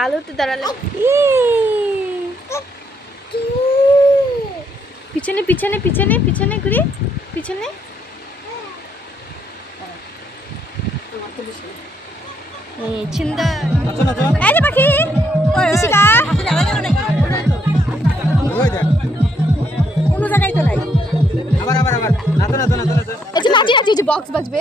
আলোতে দাঁড়ালে পিছনে পিছনে পিছনে পিছনে ঘুরি পিছনে ছিন্দা এই যে পাখি ইশিকা কোনো জায়গায় তো নাই আবার নাচো আচ্ছা নাচি নাচি বক্স বাজবে